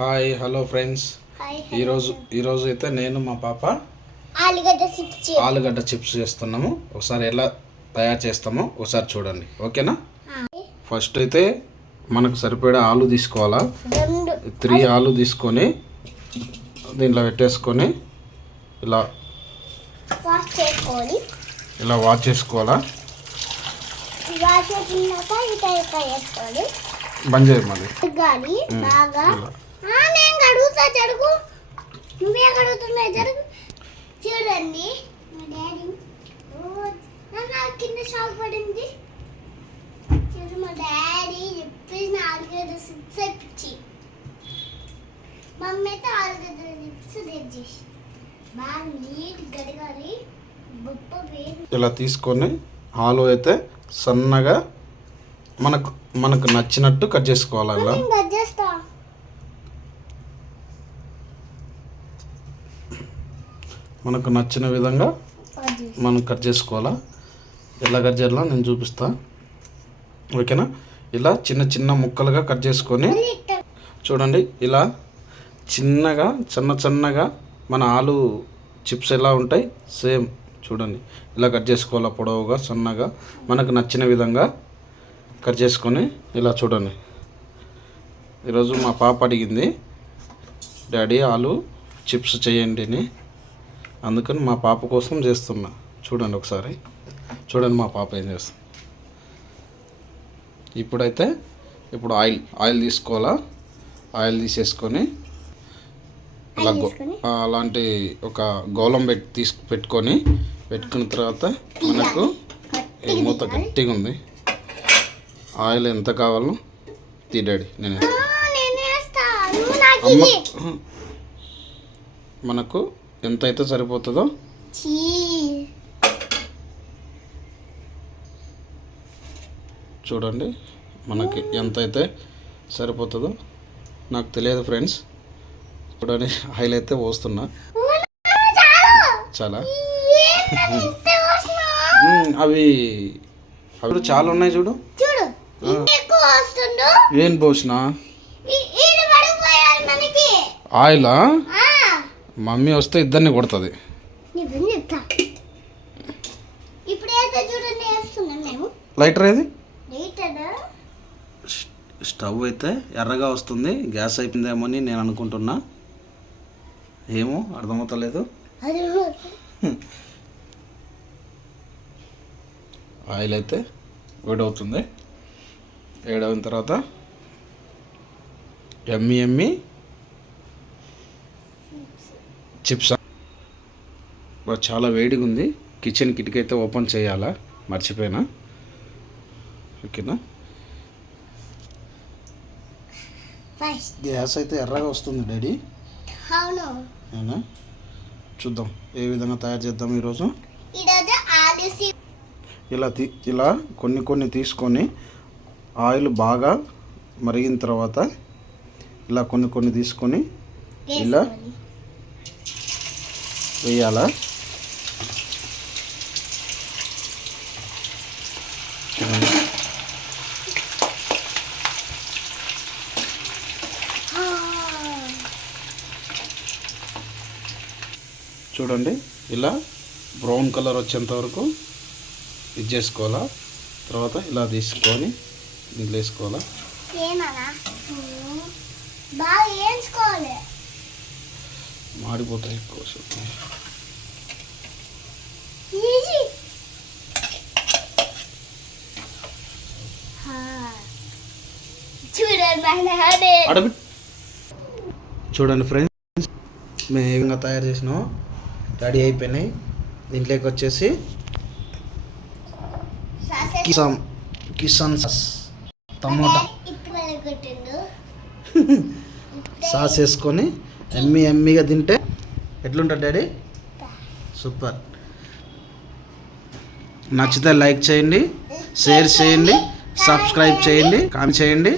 Hi hello friends. ఈరోజు అయితే నేను మా పాప ఆలుగడ్డ చిప్స్ చేస్తున్నాము. ఒకసారి ఎలా తయారు చేస్తామో ఒకసారి చూడండి, ఓకేనా? ఫస్ట్ అయితే మనకు సరిపడే ఆలు తీసుకోవాలా. 3 ఆలు తీసుకొని దీంట్లో పెట్టేసుకొని ఇలా వాష్ చేసుకోవాలా. బంద్ చేయ మరి చూడండి మా డాడీ కింద షాక్ పడింది. చూడు మా డాడీ చెప్పేసి ఆలుగడ్డ చిప్స్ తెచ్చి మమ్మీ అయితే ఆలుగడ్డ చిప్స్ తెచ్చేసి బాగా నీట్ గడగాలి. ఇలా తీసుకొని ఆలు అయితే సన్నగా మనకు నచ్చినట్టు కట్ చేసుకోవాలి. అలా మనకు నచ్చిన విధంగా మనం కట్ చేసుకోవాలా. ఎలా కట్ చేయాలో నేను చూపిస్తా, ఓకేనా? ఇలా చిన్న చిన్న ముక్కలుగా కట్ చేసుకొని చూడండి. ఇలా చిన్నగా మన ఆలు చిప్స్ ఎలా ఉంటాయి సేమ్ చూడండి. ఇలా కట్ చేసుకోవాలా, పొడవుగా సన్నగా మనకు నచ్చిన విధంగా కట్ చేసుకొని ఇలా చూడండి. ఈరోజు మా పాప అడిగింది, డాడీ ఆలు చిప్స్ చేయండి అని. అందుకని మా పాప కోసం చేస్తున్నా. చూడండి ఒకసారి, చూడండి మా పాప ఏం చేస్తుంది. ఇప్పుడు ఆయిల్ తీసుకోవాలా. ఆయిల్ తీసేసుకొని అలాంటి ఒక గోళం పెట్టుకున్న తర్వాత మనకు ఈ మూత గట్టిగా ఉంది. ఆయిల్ ఎంత కావాలో డాడీ నేను మనకు ఎంత అయితే సరిపోతుందో చూడండి. మనకి ఎంత అయితే సరిపోతుందో నాకు తెలియదు ఫ్రెండ్స్. చూడండి ఆయిల్ అయితే పోస్తున్నా. చాలా అవి చాలా ఉన్నాయి చూడు. ఏం పోసినా ఆయిలా? మమ్మీ వస్తే ఇద్దరిని కొడుతుంది. లైటర్ ఏది? స్టవ్ అయితే ఎర్రగా వస్తుంది. గ్యాస్ అయిపోయిందేమో అని నేను అనుకుంటున్నా. ఏమో అర్థమవుతలేదు. ఆయిల్ అయితే వేడవుతుంది. వేడైన తర్వాత ఎమ్మి చిప్స్. చాలా వేడిగా ఉంది. కిచెన్ కిటికీ అయితే ఓపెన్ చేయాలా, మర్చిపోయినా, ఓకేనా? గ్యాస్ అయితే ఎర్రగా వస్తుంది డాడీ. అవునా? చూద్దాం ఏ విధంగా తయారు చేద్దాం ఈరోజు. ఇలా కొన్ని తీసుకొని ఆయిల్ బాగా మరిగిన తర్వాత ఇలా కొన్ని తీసుకొని ఇలా వేయాలా. చూడండి ఇలా బ్రౌన్ కలర్ వచ్చేంత వరకు ఇది చేసుకోవాలా. తర్వాత ఇలా తీసుకొని దీంట్లో వేసుకోవాలా. మాడిపోతాయి ఎక్కువ. చూడండి ఫ్రెండ్స్, మేము ఏ విధంగా తయారు చేసినామో రెడీ అయిపోయినాయి. దీంట్లోకి వచ్చేసి కిసాన్ సాస్, టమోటా సాస్ వేసుకొని ఎమ్మిగా తింటే ఎట్లుంటుంది డాడీ? సూపర్. నచ్చితే లైక్ చేయండి, షేర్ చేయండి, సబ్స్క్రైబ్ చేయండి, కామెంట్ చేయండి.